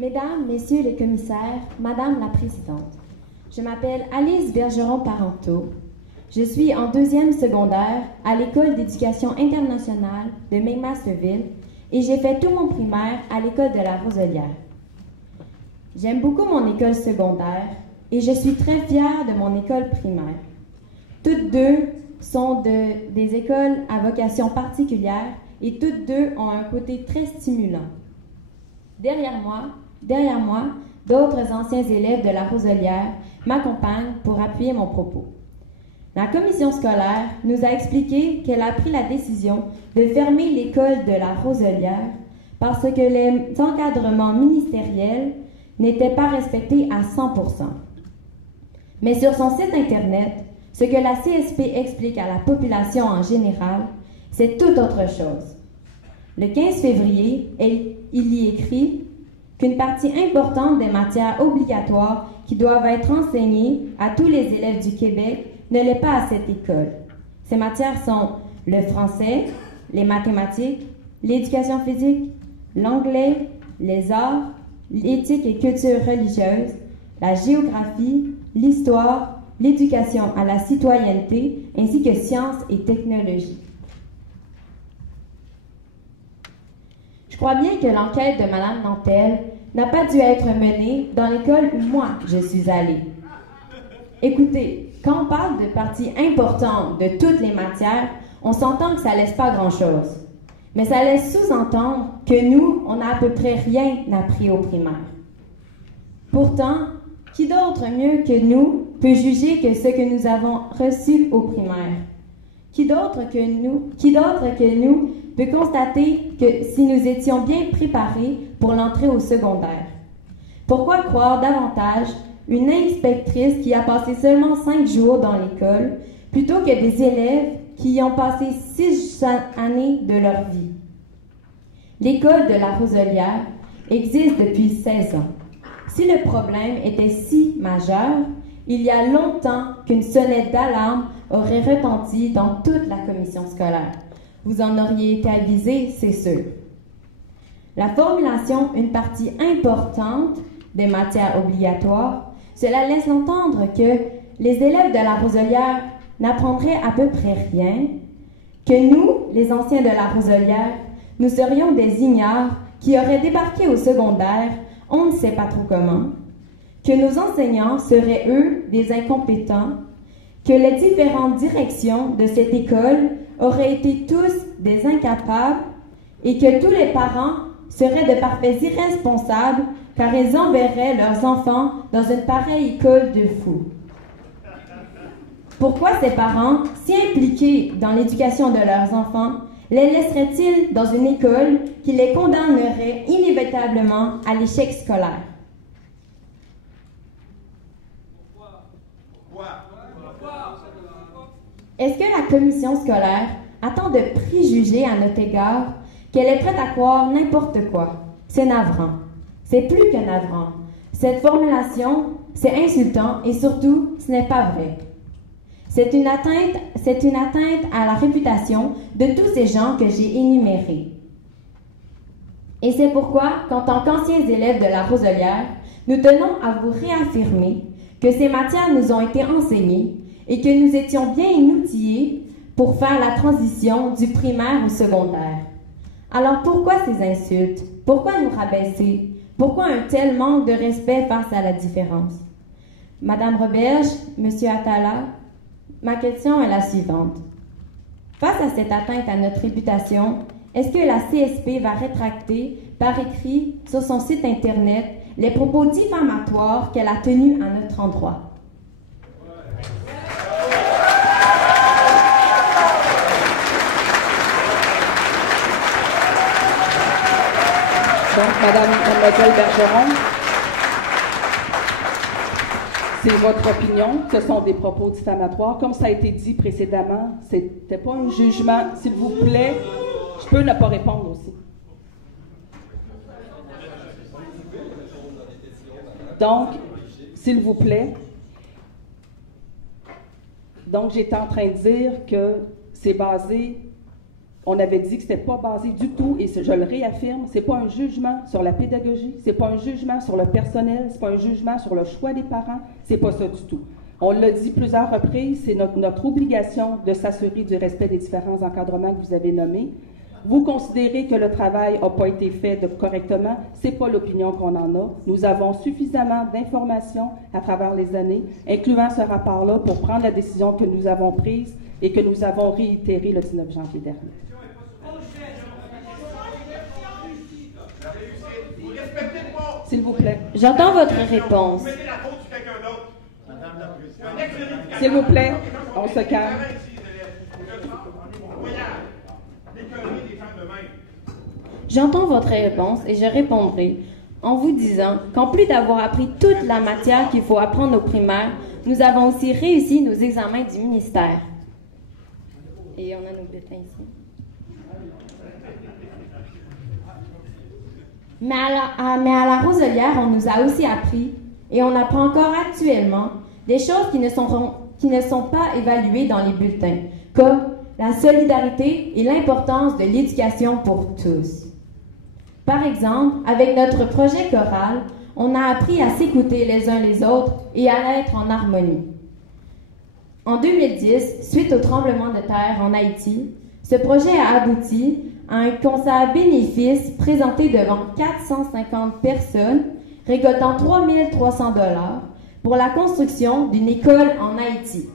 Mesdames, Messieurs les commissaires, Madame la Présidente, je m'appelle Alice Bergeron-Parenteau. Je suis en 2e secondaire à l'École d'éducation internationale de McMasterville et j'ai fait tout mon primaire à l'École de la Roselière. J'aime beaucoup mon école secondaire et je suis très fière de mon école primaire. Toutes deux sont des écoles à vocation particulière et toutes deux ont un côté très stimulant. Derrière moi, d'autres anciens élèves de la Roselière m'accompagnent pour appuyer mon propos. La commission scolaire nous a expliqué qu'elle a pris la décision de fermer l'école de la Roselière parce que les encadrements ministériels n'étaient pas respectés à 100%. Mais sur son site Internet, ce que la CSP explique à la population en général, c'est tout autre chose. Le 15 février, il y écrit qu'une partie importante des matières obligatoires qui doivent être enseignées à tous les élèves du Québec ne l'est pas à cette école. Ces matières sont le français, les mathématiques, l'éducation physique, l'anglais, les arts, l'éthique et culture religieuse, la géographie, l'histoire, l'éducation à la citoyenneté, ainsi que sciences et technologies. Je crois bien que l'enquête de Mme Nantel n'a pas dû être menée dans l'école où moi je suis allée. Écoutez, quand on parle de parties importantes de toutes les matières, on s'entend que ça laisse pas grand-chose. Mais ça laisse sous-entendre que nous, on n'a à peu près rien appris au primaire. Pourtant, qui d'autre mieux que nous peut juger que ce que nous avons reçu au primaire? Qui d'autre que nous peut constater que si nous étions bien préparés pour l'entrée au secondaire? Pourquoi croire davantage une inspectrice qui a passé seulement 5 jours dans l'école plutôt que des élèves qui y ont passé 6 années de leur vie? L'école de la Roselière existe depuis 16 ans. Si le problème était si majeur, il y a longtemps qu'une sonnette d'alarme aurait retenti dans toute la commission scolaire. Vous en auriez été avisé, c'est sûr. La formulation, une partie importante des matières obligatoires, cela laisse entendre que les élèves de la Roselière n'apprendraient à peu près rien, que nous, les anciens de la Roselière, nous serions des ignares qui auraient débarqué au secondaire, on ne sait pas trop comment, que nos enseignants seraient, eux, des incompétents, que les différentes directions de cette école auraient été tous des incapables et que tous les parents seraient de parfaits irresponsables car ils enverraient leurs enfants dans une pareille école de fous. Pourquoi ces parents, si impliqués dans l'éducation de leurs enfants, les laisseraient-ils dans une école qui les condamnerait inévitablement à l'échec scolaire? Est-ce que la commission scolaire attend de préjugés à notre égard qu'elle est prête à croire n'importe quoi? C'est navrant. C'est plus que navrant. Cette formulation, c'est insultant et surtout, ce n'est pas vrai. C'est une atteinte à la réputation de tous ces gens que j'ai énumérés. Et c'est pourquoi, qu'en tant qu'anciens élèves de la Roselière, nous tenons à vous réaffirmer que ces matières nous ont été enseignées et que nous étions bien outillés pour faire la transition du primaire au secondaire. Alors pourquoi ces insultes? Pourquoi nous rabaisser? Pourquoi un tel manque de respect face à la différence? Madame Roberge, Monsieur Atala, ma question est la suivante. Face à cette atteinte à notre réputation, est-ce que la CSP va rétracter par écrit sur son site Internet les propos diffamatoires qu'elle a tenus à notre endroit? Donc, Mademoiselle Bergeron, c'est votre opinion, ce sont des propos diffamatoires. Comme ça a été dit précédemment, c'était pas un jugement. S'il vous plaît, je peux ne pas répondre aussi. Donc, s'il vous plaît. Donc, j'étais en train de dire que c'est basé On avait dit que ce n'était pas basé du tout, et je le réaffirme, ce n'est pas un jugement sur la pédagogie, ce n'est pas un jugement sur le personnel, ce n'est pas un jugement sur le choix des parents, c'est pas ça du tout. On l'a dit plusieurs reprises, c'est notre obligation de s'assurer du respect des différents encadrements que vous avez nommés. Vous considérez que le travail n'a pas été fait correctement, ce n'est pas l'opinion qu'on en a. Nous avons suffisamment d'informations à travers les années, incluant ce rapport-là, pour prendre la décision que nous avons prise et que nous avons réitérée le 19 janvier dernier. S'il vous plaît. J'entends votre réponse. S'il vous plaît, on se calme. J'entends votre réponse et je répondrai en vous disant qu'en plus d'avoir appris toute la matière qu'il faut apprendre au primaire, nous avons aussi réussi nos examens du ministère. Et on a nos bulletins ici. Mais à la Roselière, on nous a aussi appris, et on apprend encore actuellement, des choses qui ne sont pas évaluées dans les bulletins, comme la solidarité et l'importance de l'éducation pour tous. Par exemple, avec notre projet choral, on a appris à s'écouter les uns les autres et à être en harmonie. En 2010, suite au tremblement de terre en Haïti, ce projet a abouti à un concert bénéfice présenté devant 450 personnes, récoltant 3 300 $ pour la construction d'une école en Haïti.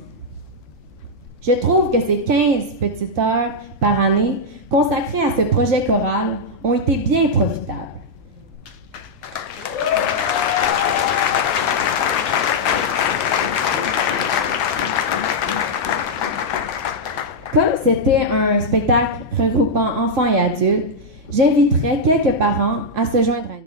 Je trouve que ces 15 petites heures par année consacrées à ce projet choral ont été bien profitables. Comme c'était un spectacle regroupant enfants et adultes, j'inviterai quelques parents à se joindre à nous.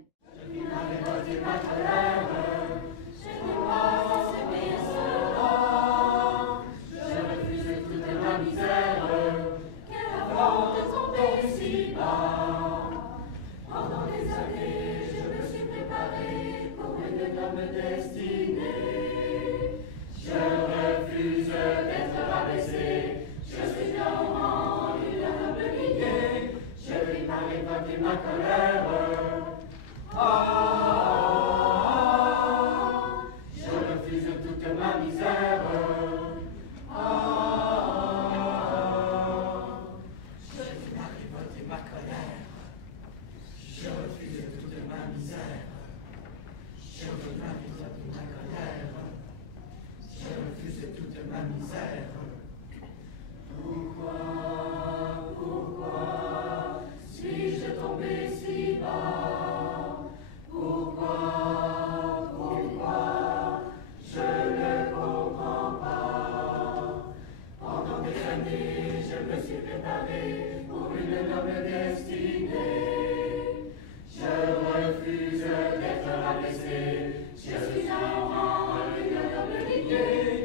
Je suis un rang, une noble lignée.